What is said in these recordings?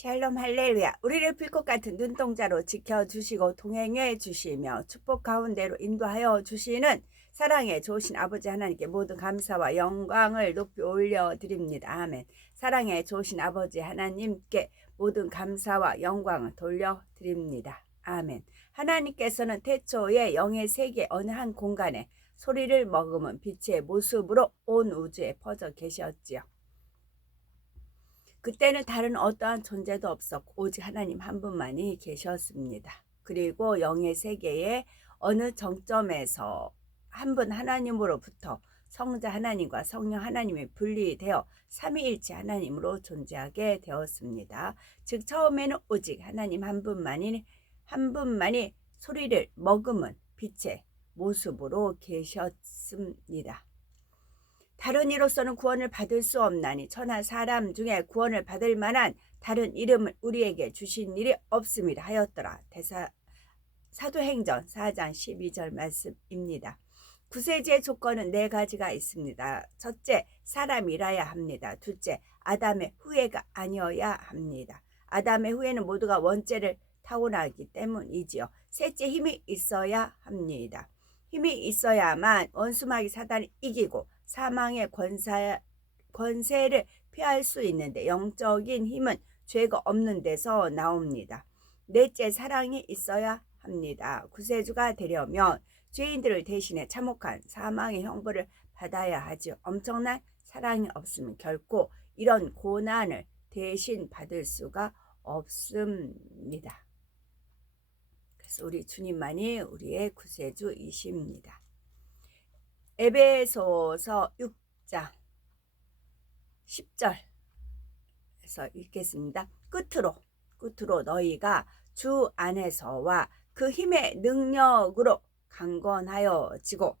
샬롬 할렐루야. 우리를 불꽃 같은 눈동자로 지켜주시고 동행해 주시며 축복 가운데로 인도하여 주시는 사랑의 좋으신 아버지 하나님께 모든 감사와 영광을 높이 올려드립니다. 아멘. 사랑의 좋으신 아버지 하나님께 모든 감사와 영광을 돌려드립니다. 아멘. 하나님께서는 태초에 영의 세계 어느 한 공간에 소리를 머금은 빛의 모습으로 온 우주에 퍼져 계셨지요. 그때는 다른 어떠한 존재도 없었고 오직 하나님 한 분만이 계셨습니다. 그리고 영의 세계의 어느 정점에서 한 분 하나님으로부터 성자 하나님과 성령 하나님이 분리되어 삼위일체 하나님으로 존재하게 되었습니다. 즉 처음에는 오직 하나님 한 분만이 소리를 머금은 빛의 모습으로 계셨습니다. 다른 이로서는 구원을 받을 수 없나니 천하 사람 중에 구원을 받을 만한 다른 이름을 우리에게 주신 일이 없음이라 하였더라. 사도행전 4장 12절 말씀입니다. 구세주의 조건은 4가지가 있습니다. 첫째, 사람이라야 합니다. 둘째, 아담의 후예가 아니어야 합니다. 아담의 후예는 모두가 원죄를 타고나기 때문이지요. 셋째, 힘이 있어야 합니다. 힘이 있어야만 원수마귀 사단을 이기고 사망의 권세를 피할 수 있는데 영적인 힘은 죄가 없는 데서 나옵니다. 넷째, 사랑이 있어야 합니다. 구세주가 되려면 죄인들을 대신해 참혹한 사망의 형벌을 받아야 하죠. 엄청난 사랑이 없으면 결코 이런 고난을 대신 받을 수가 없습니다. 그래서 우리 주님만이 우리의 구세주이십니다. 에베소서 6장 10절에서 읽겠습니다. 끝으로 너희가 주 안에서와 그 힘의 능력으로 강건하여지고,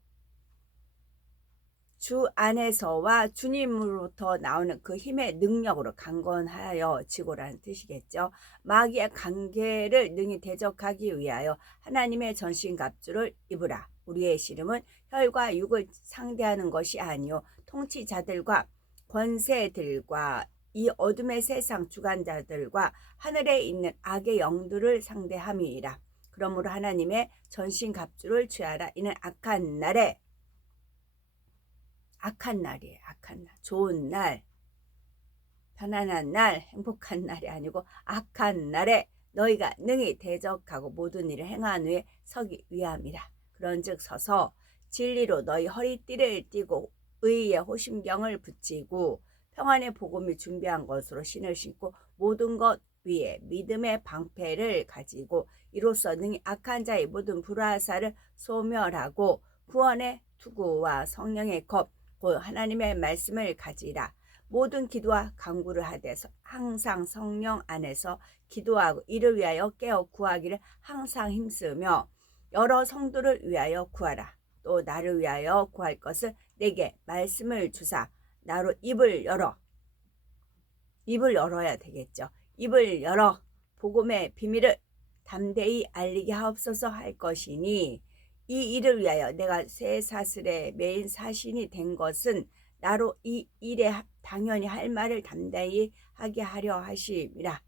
주 안에서와 주님으로부터 나오는 그 힘의 능력으로 강건하여지고라는 뜻이겠죠. 마귀의 관계를 능히 대적하기 위하여 하나님의 전신갑주를 입으라. 우리의 씨름은 혈과 육을 상대하는 것이 아니요 통치자들과 권세들과 이 어둠의 세상 주관자들과 하늘에 있는 악의 영들을 상대함이라. 그러므로 하나님의 전신갑주를 취하라. 이는 악한 날이에요. 악한 날, 좋은 날, 편안한 날, 행복한 날이 아니고 악한 날에 너희가 능히 대적하고 모든 일을 행한 후에 서기 위함이라. 그런즉 서서 진리로 너희 허리띠를 띠고 의의 호심경을 붙이고 평안의 복음을 준비한 것으로 신을 신고 모든 것 위에 믿음의 방패를 가지고 이로써 능히 악한 자의 모든 불화살을 소멸하고 구원의 투구와 성령의 겁 곧 하나님의 말씀을 가지라. 모든 기도와 간구를 하되 항상 성령 안에서 기도하고 이를 위하여 깨어 구하기를 항상 힘쓰며 여러 성도를 위하여 구하라. 또 나를 위하여 구할 것을 내게 말씀을 주사 나로 입을 열어야 되겠죠. 입을 열어 복음의 비밀을 담대히 알리게 하옵소서 할 것이니 이 일을 위하여 내가 새 사슬의 메인 사신이 된 것은 나로 이 일에 당연히 할 말을 담대히 하게 하려 하심이라.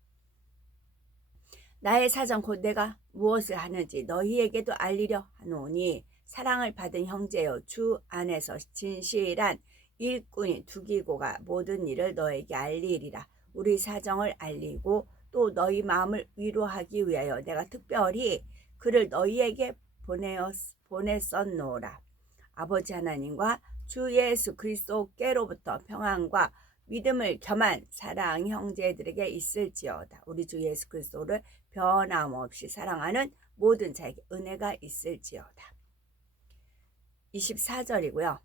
나의 사정 곧 내가 무엇을 하는지 너희에게도 알리려 하노니 사랑을 받은 형제여 주 안에서 진실한 일꾼이 두기고가 모든 일을 너에게 알리리라. 우리 사정을 알리고 또 너희 마음을 위로하기 위하여 내가 특별히 그를 너희에게 보냈었노라. 아버지 하나님과 주 예수 그리스도께로부터 평안과 믿음을 겸한 사랑 형제들에게 있을지어다. 우리 주 예수 그리스도를 변함없이 사랑하는 모든 자에게 은혜가 있을지어다. 24절이고요.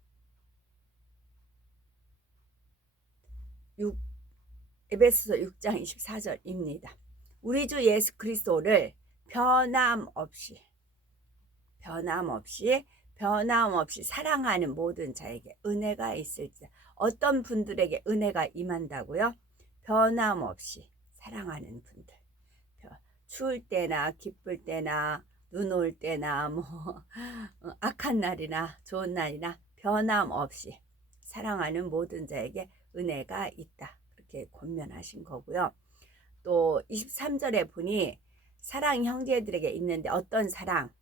에베소서 6장 24절입니다. 우리 주 예수 그리스도를 변함없이 사랑하는 모든 자에게 은혜가 있을지. 어떤 분들에게 은혜가 임한다고요? 변함없이 사랑하는 분들. 추울 때나 기쁠 때나 눈 올 때나 악한 날이나 좋은 날이나 변함없이 사랑하는 모든 자에게 은혜가 있다. 그렇게 권면하신 거고요. 또 23절에 보니 사랑 형제들에게 있는데 어떤 사랑?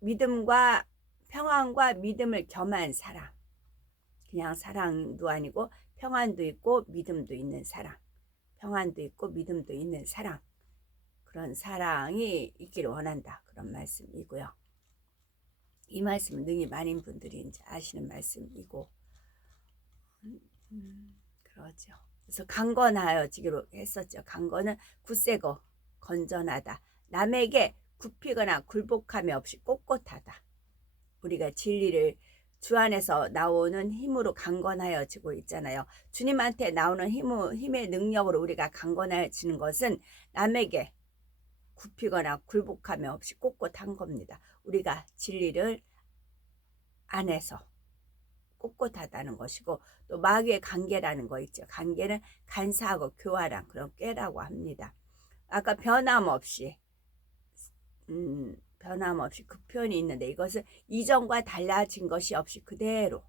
믿음과 평안과 믿음을 겸한 사랑. 그냥 사랑도 아니고 평안도 있고 믿음도 있는 사랑. 평안도 있고 믿음도 있는 사랑. 그런 사랑이 있기를 원한다. 그런 말씀이고요. 이 말씀은 능히 많은 분들이 이제 아시는 말씀이고, 그러죠. 그래서 강건하여지기로 했었죠. 강건은 굳세고 건전하다. 남에게 굽히거나 굴복함이 없이 꼿꼿하다. 우리가 진리를 주 안에서 나오는 힘으로 강건하여지고 있잖아요. 주님한테 나오는 힘의 능력으로 우리가 강건해지는 것은 남에게 굽히거나 굴복함이 없이 꼿꼿한 겁니다. 우리가 진리를 안에서 꼿꼿하다는 것이고, 또 마귀의 관계라는 거 있죠. 관계는 간사하고 교활한 그런 꾀라고 합니다. 아까 변함없이 그 표현이 있는데, 이것은 이전과 달라진 것이 없이 그대로,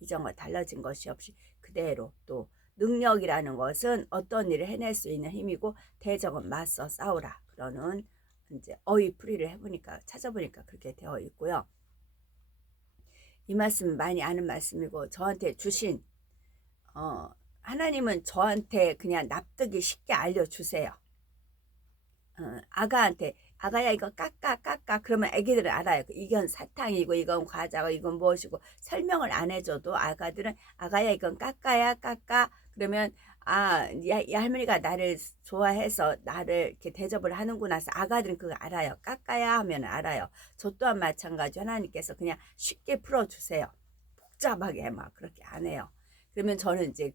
이전과 달라진 것이 없이 그대로, 또 능력이라는 것은 어떤 일을 해낼 수 있는 힘이고, 대적은 맞서 싸우라. 그러는 이제 어휘풀이를 해보니까, 찾아보니까 그렇게 되어 있고요. 이 말씀 많이 아는 말씀이고, 저한테 주신 하나님은 저한테 그냥 납득이 쉽게 알려주세요. 아가야 이거 깎아 그러면 애기들은 알아요. 이건 사탕이고 이건 과자고 이건 무엇이고 설명을 안 해줘도 아가들은 아가야 이건 깎아 그러면 이 할머니가 나를 좋아해서 나를 이렇게 대접을 하는구나 해서 아가들은 그거 알아요. 깎아야 하면 알아요. 저 또한 마찬가지. 하나님께서 그냥 쉽게 풀어주세요. 복잡하게 막 그렇게 안 해요. 그러면 저는 이제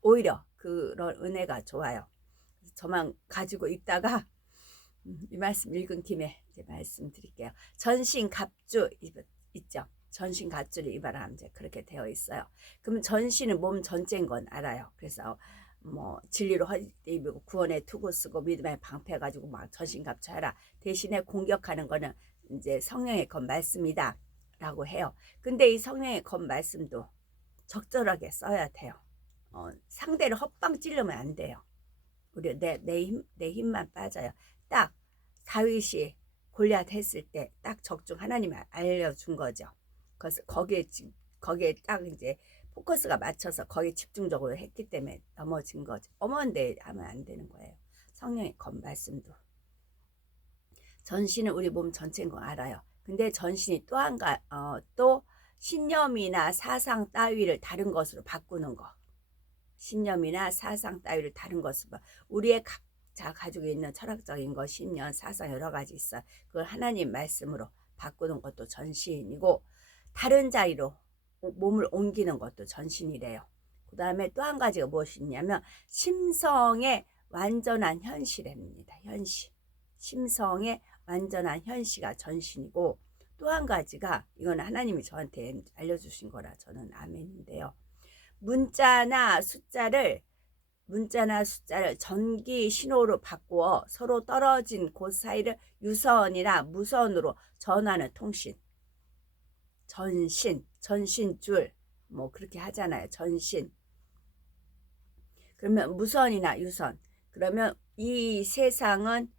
오히려 그런 은혜가 좋아요. 저만 가지고 있다가 이 말씀 읽은 김에 이제 말씀드릴게요. 전신갑주 있죠. 전신갑주를 입어라 하면 이제 그렇게 되어 있어요. 그러면 전신은 몸 전체인 건 알아요. 그래서 뭐 진리로 허리띠 입고 구원의 투구 쓰고 믿음의 방패 가지고 막 전신갑주 하라. 대신에 공격하는 거는 이제 성령의 것 말씀이다 라고 해요. 근데 이 성령의 것 말씀도 적절하게 써야 돼요. 상대를 헛방 찌르면 안 돼요. 우리 내 힘만 빠져요. 딱 다윗이 골리앗 했을 때 딱 적중 하나님이 알려준 거죠. 그래서 거기에 딱 이제 포커스가 맞춰서 거기에 집중적으로 했기 때문에 넘어진 거죠. 어머인데 하면 안 되는 거예요. 성령의 것 말씀도. 전신은 우리 몸 전체인 거 알아요. 근데 전신이 또 신념이나 사상 따위를 다른 것으로 바꾸는 거. 신념이나 사상 따위를 다른 것으로 우리의 각자 가지고 있는 철학적인 것, 신념, 사상 여러 가지 있어요. 그걸 하나님 말씀으로 바꾸는 것도 전신이고, 다른 자리로 몸을 옮기는 것도 전신이래요. 그 다음에 또 한 가지가 무엇이냐면 심성의 완전한 현실입니다. 현실. 심성의 완전한 현실가 전신이고, 또 한 가지가 이건 하나님이 저한테 알려주신 거라 저는 아멘인데요. 문자나 숫자를 전기 신호로 바꾸어 서로 떨어진 곳 사이를 유선이나 무선으로 전하는 통신. 전신줄 뭐 그렇게 하잖아요. 전신. 그러면 무선이나 유선. 그러면 이 세상은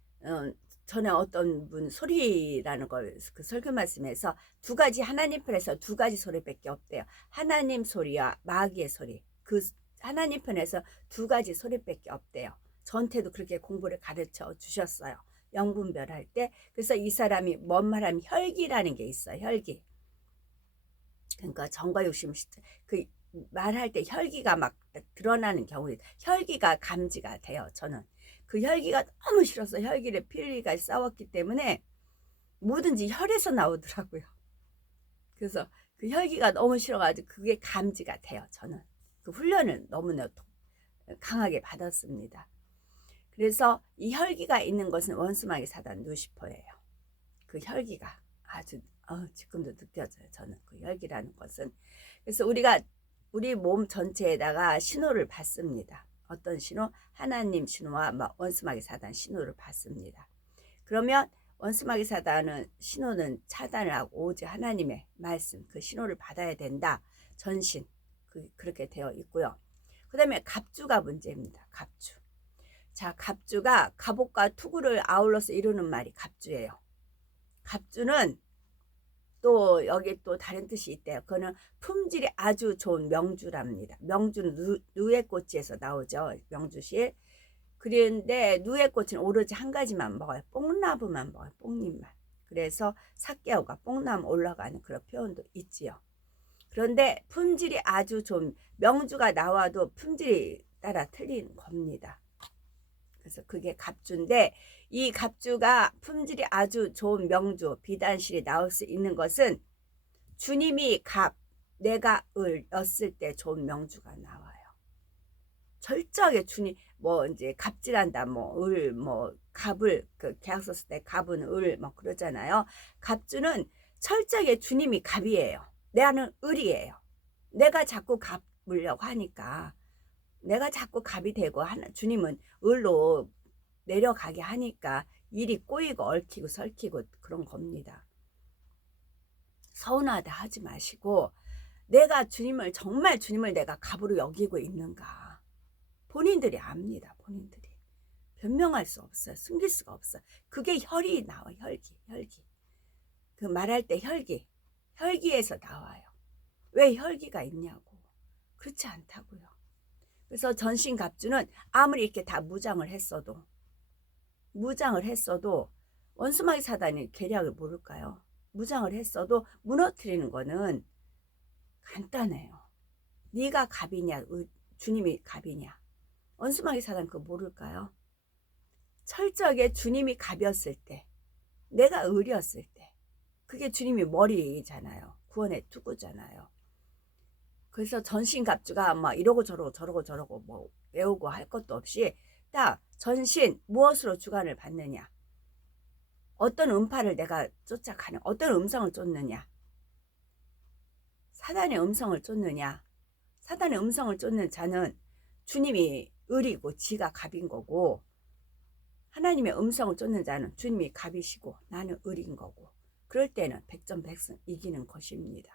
전에 어떤 분 소리라는 걸 그 설교 말씀에서 두 가지, 하나님 편에서 두 가지 소리밖에 없대요. 하나님 소리와 마귀의 소리. 그 하나님 편에서 두 가지 소리밖에 없대요. 저한테도 그렇게 공부를 가르쳐 주셨어요. 영분별할 때. 그래서 이 사람이 뭔 말하면 혈기라는 게 있어요. 혈기. 그러니까 정과 욕심 그 말할 때 혈기가 막 드러나는 경우에 혈기가 감지가 돼요. 저는 그 혈기가 너무 싫어서 혈기를 필리가 싸웠기 때문에 뭐든지 혈에서 나오더라고요. 그래서 그 혈기가 너무 싫어가지고 그게 감지가 돼요. 저는 그 훈련을 너무나 강하게 받았습니다. 그래서 이 혈기가 있는 것은 원수마귀 사단 루시퍼예요. 그 혈기가 아주 지금도 느껴져요. 저는 그 혈기라는 것은. 그래서 우리 몸 전체에다가 신호를 받습니다. 어떤 신호? 하나님 신호와 원수마귀 사단 신호를 받습니다. 그러면 원수마귀 사단은 신호는 차단을 하고 오직 하나님의 말씀 그 신호를 받아야 된다. 전신 그렇게 되어 있고요. 그 다음에 갑주가 문제입니다. 갑주. 자, 갑주가 갑옷과 투구를 아울러서 이루는 말이 갑주예요. 갑주는 또 여기 또 다른 뜻이 있대요. 그거는 품질이 아주 좋은 명주랍니다. 명주는 누에꽃에서 나오죠. 명주시. 그런데 누에꽃은 오로지 한 가지만 먹어요. 뽕나무만 먹어요. 뽕잎만. 그래서 삭개오가 뽕나무 올라가는 그런 표현도 있지요. 그런데 품질이 아주 좋은 명주가 나와도 품질이 따라 틀린 겁니다. 그래서 그게 갑주인데 이 갑주가 품질이 아주 좋은 명주 비단실이 나올 수 있는 것은 주님이 갑 내가 을였을 때 좋은 명주가 나와요. 철저하게 주님 뭐 이제 갑질한다 뭐 을 뭐 갑을 그 계약서 쓸 때 갑은 을 뭐 그러잖아요. 갑주는 철저하게 주님이 갑이에요. 나는 을이에요. 내가 자꾸 갑 물려고 하니까 내가 자꾸 갑이 되고 주님은 을로 내려가게 하니까 일이 꼬이고 얽히고 설키고 그런 겁니다. 서운하다 하지 마시고 내가 주님을 정말 주님을 내가 갑으로 여기고 있는가 본인들이 압니다. 본인들이 변명할 수 없어요. 숨길 수가 없어요. 그게 혈이 나와. 혈기 그 말할 때 혈기에서 나와요. 왜 혈기가 있냐고. 그렇지 않다고요. 그래서 전신갑주는 아무리 이렇게 다 무장을 했어도 원수마귀 사단이 계략을 모를까요? 무장을 했어도 무너뜨리는 거는 간단해요. 네가 갑이냐 주님이 갑이냐 원수마귀 사단 그거 모를까요? 철저하게 주님이 갑이었을 때 내가 을이었을 때 그게 주님이 머리잖아요. 구원의 투구잖아요. 그래서 전신갑주가 막 이러고 저러고 뭐 외우고 할 것도 없이 딱 전신 무엇으로 주관을 받느냐 어떤 음파를 내가 쫓아가는 어떤 음성을 쫓느냐 사단의 음성을 쫓느냐 사단의 음성을 쫓는 자는 주님이 을이고 지가 갑인 거고 하나님의 음성을 쫓는 자는 주님이 갑이시고 나는 을인 거고 그럴 때는 백전백승 이기는 것입니다.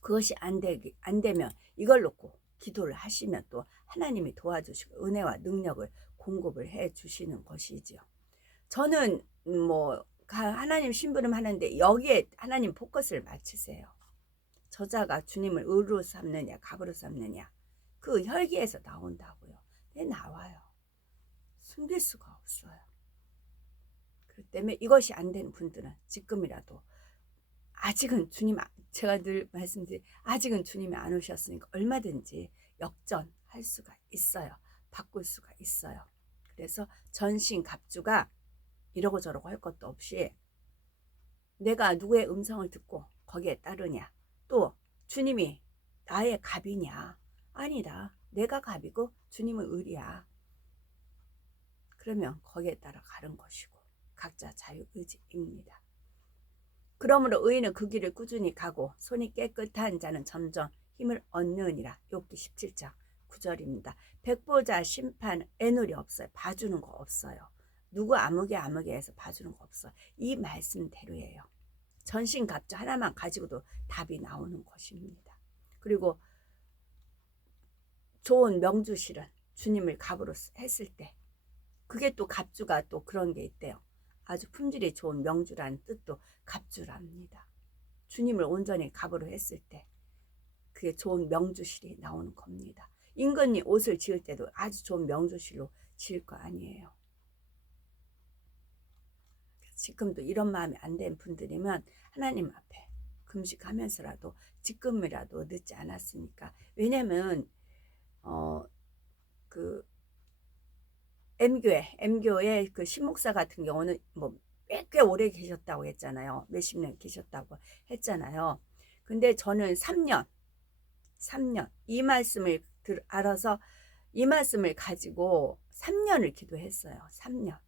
그것이 안 되면 이걸 놓고 기도를 하시면 또 하나님이 도와주시고 은혜와 능력을 공급을 해 주시는 것이지요. 저는 뭐 하나님 심부름 하는데 여기에 하나님 포커스를 맞추세요. 저자가 주님을 을로 삼느냐 갑으로 삼느냐 그 혈기에서 나온다고요. 네, 나와요. 숨길 수가 없어요. 그렇기 때문에 이것이 안 되는 분들은 지금이라도 아직은 주님 제가 늘 말씀드린 아직은 주님이 안 오셨으니까 얼마든지 역전할 수가 있어요. 바꿀 수가 있어요. 그래서 전신 갑주가 이러고 저러고 할 것도 없이 내가 누구의 음성을 듣고 거기에 따르냐 또 주님이 나의 갑이냐 아니다. 내가 갑이고 주님은 을이야. 그러면 거기에 따라 가는 것이고 각자 자유의지입니다. 그러므로 의인은 그 길을 꾸준히 가고 손이 깨끗한 자는 점점 힘을 얻느니라. 욥기 17장 9절입니다. 백보자 심판 애놀이 없어요. 봐주는 거 없어요. 누구 아무개 해서 봐주는 거 없어요. 이 말씀대로예요. 전신갑주 하나만 가지고도 답이 나오는 것입니다. 그리고 좋은 명주실은 주님을 갑으로 했을 때 그게 또 갑주가 또 그런 게 있대요. 아주 품질이 좋은 명주라는 뜻도 갑주랍니다. 주님을 온전히 갑으로 했을 때 그게 좋은 명주실이 나오는 겁니다. 임금님 옷을 지을 때도 아주 좋은 명주실로 지을 거 아니에요. 지금도 이런 마음이 안 된 분들이면 하나님 앞에 금식하면서라도 지금이라도 늦지 않았으니까 왜냐면 그 M교회 그 신목사 같은 경우는 뭐 꽤 오래 계셨다고 했잖아요. 몇십 년 계셨다고 했잖아요. 근데 저는 3년 이 말씀을 알아서 이 말씀을 가지고 3년을 기도했어요. 3년.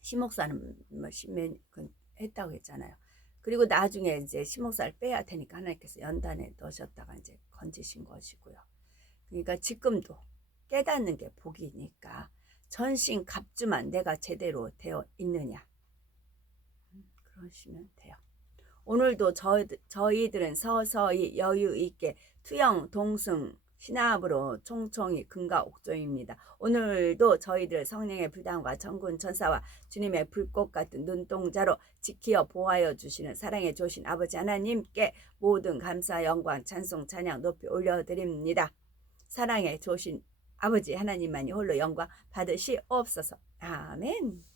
신목사는 뭐 십몇 했다고 했잖아요. 그리고 나중에 이제 신목사를 빼야 되니까 하나님께서 연단에 넣으셨다가 이제 건지신 것이고요. 그러니까 지금도 깨닫는 게 복이니까 전신 갑주만 내가 제대로 되어 있느냐 그러시면 돼요. 오늘도 저희들은 서서히 여유 있게 투영 동승 신압으로 총총히 금가 옥조입니다. 오늘도 저희들 성령의 불당과 천군 천사와 주님의 불꽃 같은 눈동자로 지키어 보호하여 주시는 사랑의 조신 아버지 하나님께 모든 감사 영광 찬송 찬양 높이 올려드립니다. 사랑의 조신 아버지 하나님만이 홀로 영광 받으시옵소서. 아멘.